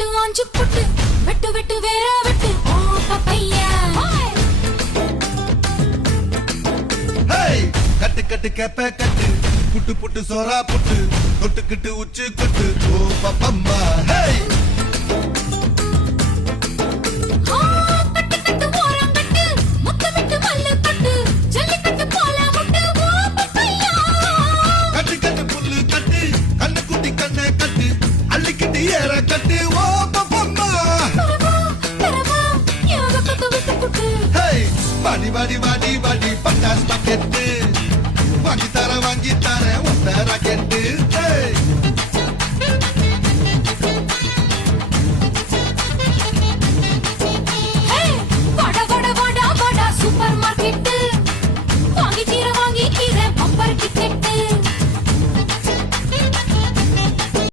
புட்டு ஆஞ்சு புட்டு வெட்டு வெட்டு வேற வெட்டு ஓ பப்பையா கட்டு கட்டு கேப்ப கட்டு புட்டு புட்டு சோறா புட்டு தொட்டுக்கிட்டு உச்சு கொட்டு ஓ பப்பம்மா கட்டு கட்டு ஓரம் கட்டு முத்து விட்டு மல்லு கட்டு ஜல்லிக்கட்டு போல முட்டு ஓ பப்பையா கட்டு கட்டு புல்லு கட்டு கண்ணு குட்டி கண்ணை கட்டு அள்ளிக்கிட்டு ஏற கட்டு ஓ பப்பம்மா தரவா யோக கட்டு விட்டு புட்டு வாடி வாடி வாடி வாடி பட்டாஸ் பாக்கெட்டு வாங்கி தர ஒத்த ராக்கெட்